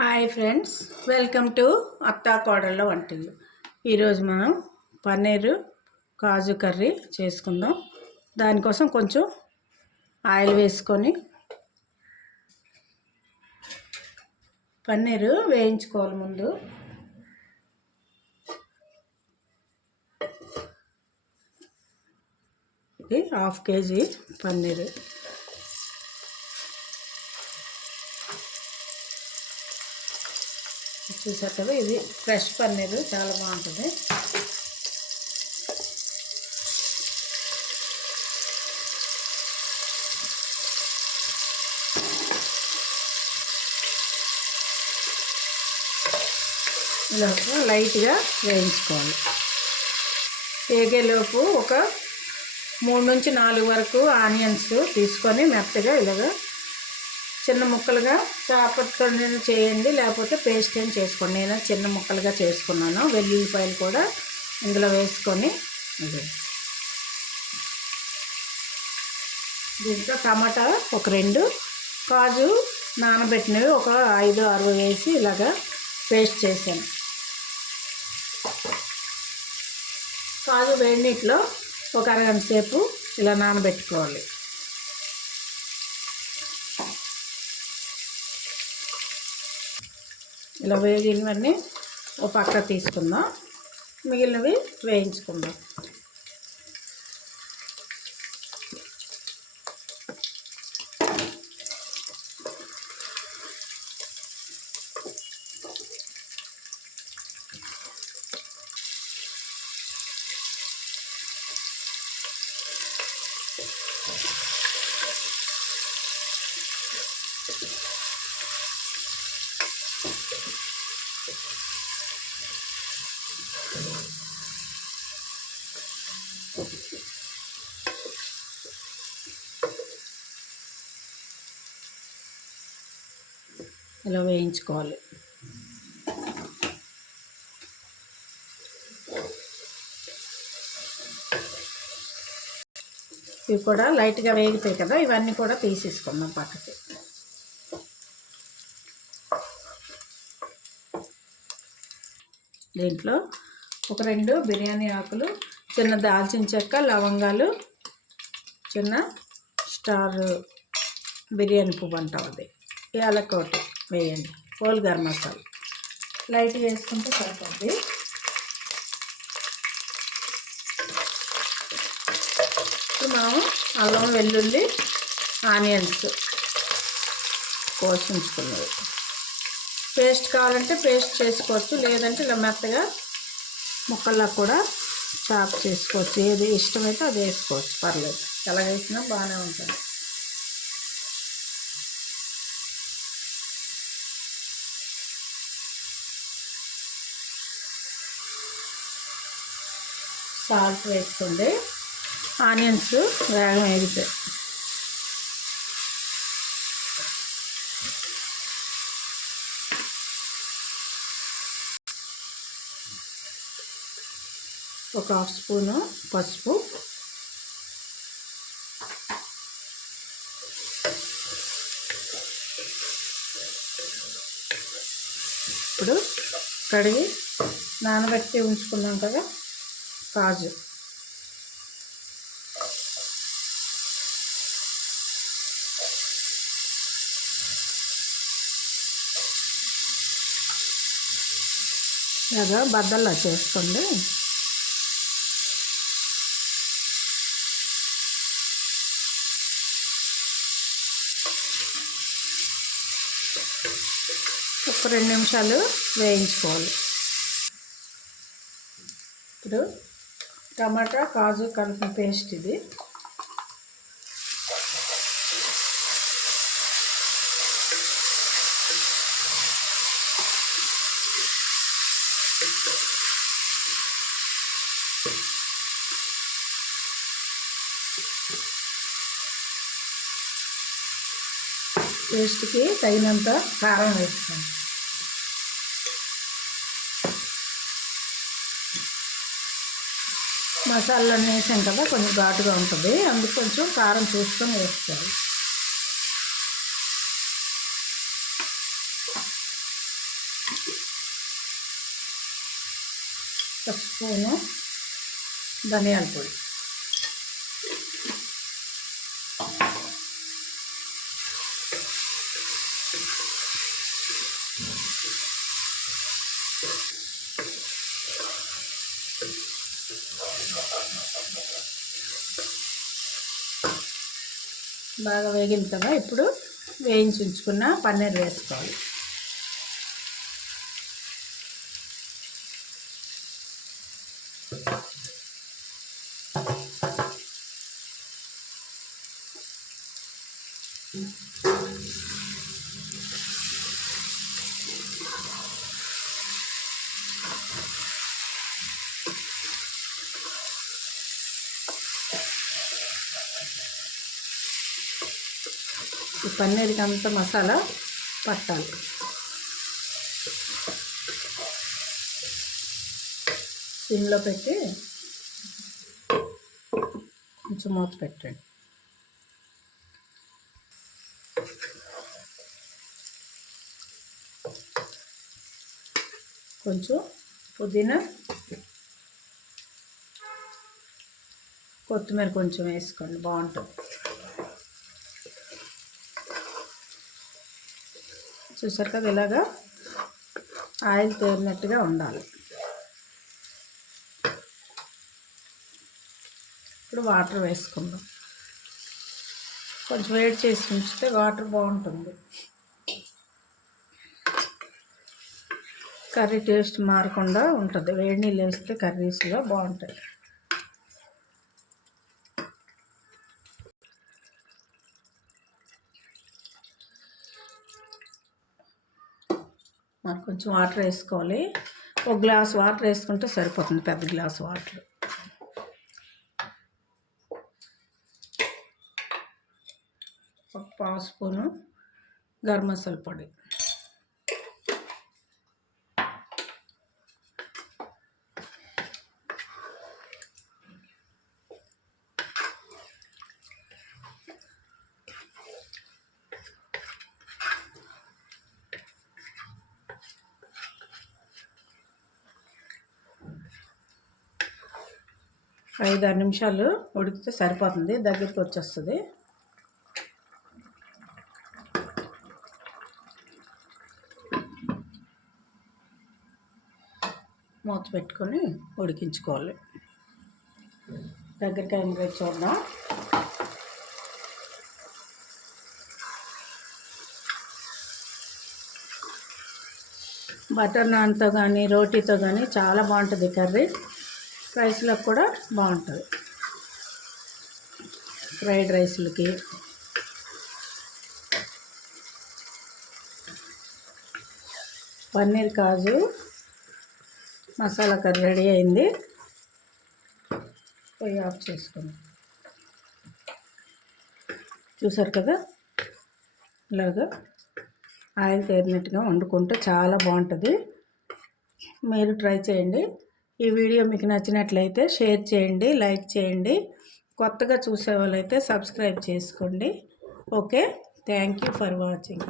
Hi friends, welcome to అత్తా కోడళ్ళ వంటిల్లు. ఈరోజు మనం పన్నీరు కాజు కర్రీ చేసుకుందాం. దానికోసం కొంచెం ఆయిల్ వేసుకొని పన్నీరు వేయించుకోవాలి. ముందు ఇది 1/2 kg పన్నీరు. చూసారు కదా, ఇది ఫ్రెష్ పన్నీరు, చాలా బాగుంటుంది. ఇలా లైట్గా వేయించుకోవాలి. వేగేలోపు ఒక 3 నుంచి 4 వరకు ఆనియన్స్ తీసుకొని మెత్తగా ఇలాగా చిన్న ముక్కలుగా చాపతో చేయండి, లేకపోతే పేస్ట్ ఏం చేసుకోండి. నేను చిన్న ముక్కలుగా చేసుకున్నాను. వెల్లుల్లిపాయలు కూడా ఇందులో వేసుకొని దీంట్లో టమాటా ఒక 2, కాజు నానబెట్టినవి ఒక 5-6 వేసి ఇలాగా పేస్ట్ చేశాను. కాజు వేడి నీటిలో ఒక అరగంట సేపు ఇలా నానబెట్టుకోవాలి. ఇలా వేగినవన్నీ ఒక పక్క తీసుకుందాం, మిగిలినవి వేయించుకుందాం. ఇలా వేయించుకోవాలి. ఇవి కూడా లైట్గా వేగిపోయి కదా, ఇవన్నీ కూడా తీసేసుకుందాం పక్కకి. దీంట్లో ఒక 2 బిర్యానీ ఆకులు, చిన్న దాల్చిన చెక్క, లవంగాలు, చిన్న స్టార్ బిర్యానీ పువ్వు అంటాం, అది యాలకోటి వేయండి. హోల్ గరం మసాలా లైట్గా వేసుకుంటే సరిపోద్ది. ఇప్పుడు మనం అల్లం వెల్లుల్లి ఆనియన్స్ కోసి ఉంచుకున్నది పేస్ట్ కావాలంటే పేస్ట్ చేసుకోవచ్చు, లేదంటే ఇలా మెత్తగా ముక్కల్లా కూడా చాప్ చేసుకోవచ్చు. ఏది ఇష్టమైతే అది వేసుకోవచ్చు, పర్లేదు. ఎలా వేసినా బాగానే ఉంటుంది. సాల్ట్ వేసుకోండి. ఆనియన్స్ వేగం వేగుతాయి. ఒక 1/2 స్పూను పసుపు, ఇప్పుడు కడిగి నానబెట్టి ఉంచుకున్నాం కదా కాజు, లేదా బద్దల్లా చేసుకోండి. ఒక 2 నిమిషాలు వేయించుకోవాలి. ఇప్పుడు టమాటా కాజు కలిపిన పేస్ట్ ఇది. పేస్ట్కి తగినంత కారం వేస్తాను. మసాలాలన్నీ వేసాం కదా, కొంచెం ఘాటుగా ఉంటుంది, అందుకు కొంచెం కారం చూసుకొని వేసుకోవాలి. ఒక స్పూను ధనియాల పొడి, బాగా వేగిన కదా ఇప్పుడు వేయించి ఉంచుకున్న పన్నీర్ వేసుకోవాలి. ఈ పన్నీర్కి అంతా మసాలా పట్టాలి. సిమ్లో పెట్టి కొంచెం మూత పెట్టండి. కొంచెం పుదీనా, కొత్తిమీర కొంచెం వేసుకోండి, బాగుంటుంది. చూసారు కదా, ఇలాగా ఆయిల్ తేరినట్టుగా ఉండాలి. ఇప్పుడు వాటర్ వేసుకుందాం. కొంచెం వేడి చేసి ఉంచితే వాటర్ బాగుంటుంది, కర్రీ టేస్ట్ మారకుండా ఉంటుంది. వేడి నీళ్ళు వేస్తే కర్రీస్లో బాగుంటాయి. మరి కొంచెం వాటర్ వేసుకోవాలి. ఒక గ్లాస్ వాటర్ వేసుకుంటే సరిపోతుంది, పెద్ద గ్లాస్ వాటర్. ఒక పావు స్పూను గరం మసాలా పొడి, ఐదు 6 నిమిషాలు ఉడికితే సరిపోతుంది, దగ్గరికి వచ్చేస్తుంది. మూత పెట్టుకొని ఉడికించుకోవాలి. దగ్గరికి అయిన చూద్దాం. బటర్ నాన్తో కానీ రోటీతో కానీ చాలా బాగుంటుంది కర్రీ. రైస్లో కూడా బాగుంటుంది, ఫ్రైడ్ రైస్లకి. పన్నీర్ కాజు మసాలా కర్రీ రెడీ అయింది. పొయ్యి ఆఫ్ చేసుకుందాం. చూసారు కదా, ఇలాగా ఆయిల్ తేరినట్టుగా వండుకుంటే చాలా బాగుంటుంది. మీరు ట్రై చేయండి. ఈ వీడియో మీకు నచ్చినట్లయితే షేర్ చేయండి, లైక్ చేయండి. కొత్తగా చూసే వాళ్ళైతే సబ్స్క్రైబ్ చేసుకోండి. Okay, thank you for watching.